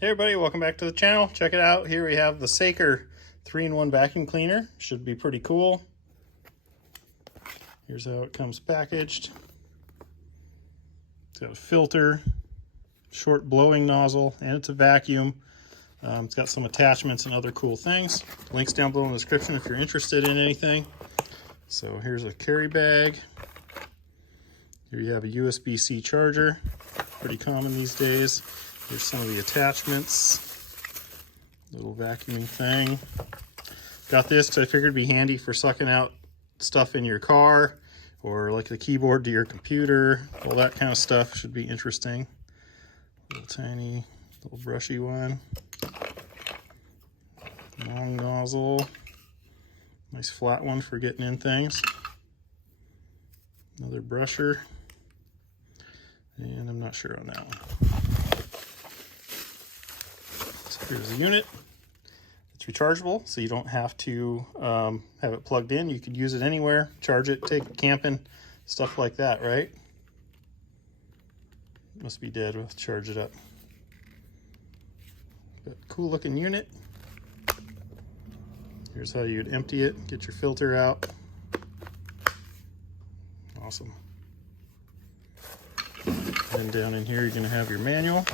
Hey everybody, welcome back to the channel. Check it out. Here we have the Saker 3-in-1 vacuum cleaner. Should be pretty cool. Here's how it comes packaged. It's got a filter, short blowing nozzle, and it's a vacuum. It's got some attachments and other cool things. Links down below in the description if you're interested in anything. So here's a carry bag. Here you have a USB-C charger, pretty common these days. Here's some of the attachments. Little vacuuming thing. Got this because I figured it'd be handy for sucking out stuff in your car or like the keyboard to your computer. All that kind of stuff should be interesting. Little tiny, little brushy one. Long nozzle. Nice flat one for getting in things. Another brusher. And I'm not sure on that one. Here's the unit. It's rechargeable, so you don't have to have it plugged in. You could use it anywhere, charge it, take it camping, stuff like that, right? Must be dead. We'll have to charge it up. But cool looking unit. Here's how you'd empty it, get your filter out. Awesome. And down in here, you're going to have your manual.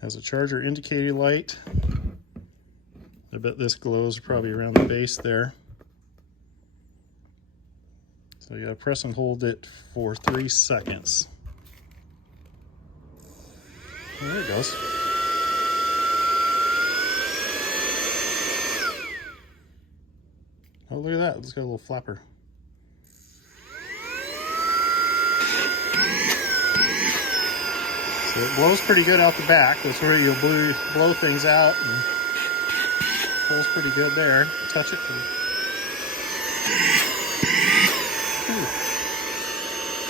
Has a charger indicator light. I bet this glows probably around the base there. So you gotta press and hold it for 3 seconds. Oh, there it goes. Oh, look at that. It's got a little flapper. So it blows pretty good out the back. That's where you'll blow things out, and pulls pretty good there. Touch it. Ooh.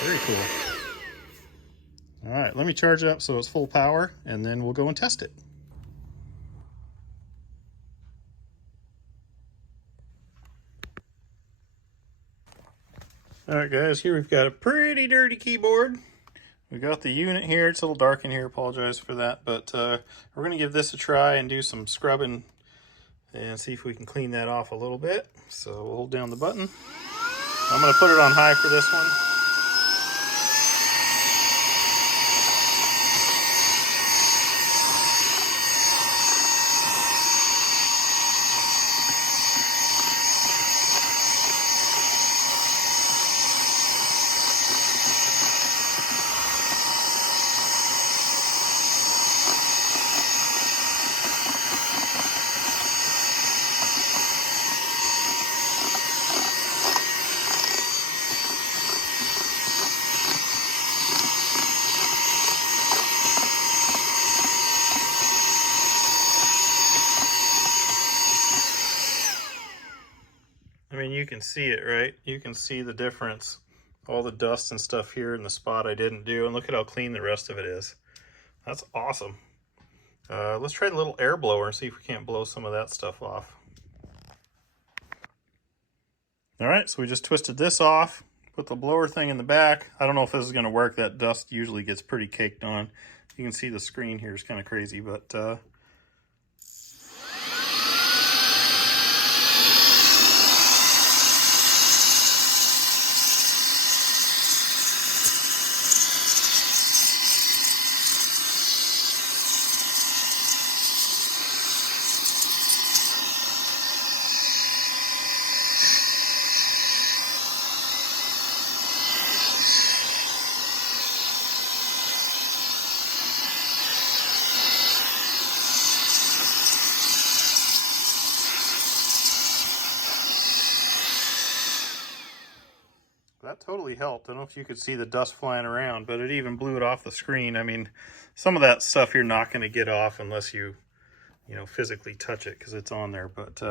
Very cool. All right, let me charge it up so it's full power, and then we'll go and test it. All right, guys, here we've got a pretty dirty keyboard. We got the unit here. It's a little dark in here. Apologize for that, but we're going to give this a try and do some scrubbing and see if we can clean that off a little bit. So we'll hold down the button. I'm going to put it on high for this one. I mean, you can see it, right? You can see the difference. All the dust and stuff here in the spot I didn't do, and look at how clean the rest of it is. That's awesome. Let's try the little air blower and see if we can't blow some of that stuff off. All right, so we just twisted this off, put the blower thing in the back. I don't know if this is going to work. That dust usually gets pretty caked on. You can see the screen here is kind of crazy, but that totally helped. I don't know if you could see the dust flying around, but it even blew it off the screen. I mean, some of that stuff you're not going to get off unless you physically touch it because it's on there. But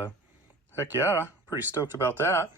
heck yeah, pretty stoked about that.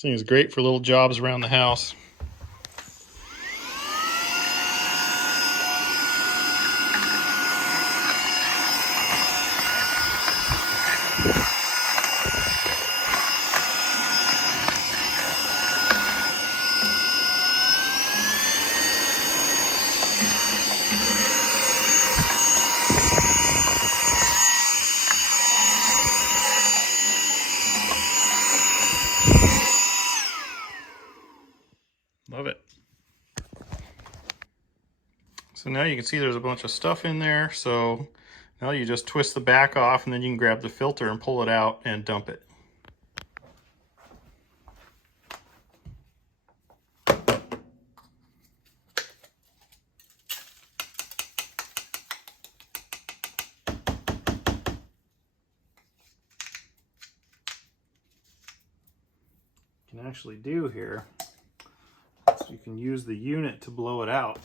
This thing is great for little jobs around the house. Love it. So now you can see there's a bunch of stuff in there. So now you just twist the back off and then you can grab the filter and pull it out and dump it. You can actually do here, so you can use the unit to blow it out.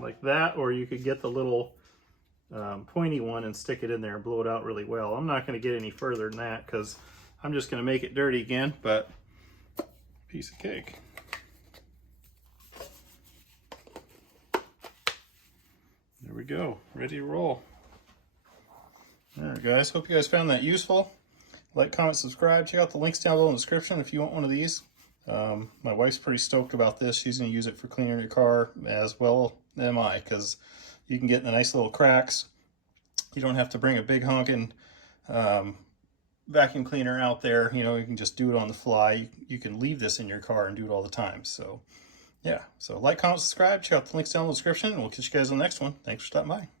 Like that, or you could get the little pointy one and stick it in there and blow it out really well. I'm not going to get any further than that because I'm just going to make it dirty again, but piece of cake. There we go, ready to roll. All right, guys, hope you guys found that useful. Like, comment, subscribe. Check out the links down below in the description if you want one of these. My wife's pretty stoked about this. She's going to use it for cleaning your car, as well am I, because you can get the nice little cracks. You don't have to bring a big honking vacuum cleaner out there. You know, you can just do it on the fly. You can leave this in your car and do it all the time. So, yeah. So, like, comment, subscribe. Check out the links down in the description, and we'll catch you guys on the next one. Thanks for stopping by.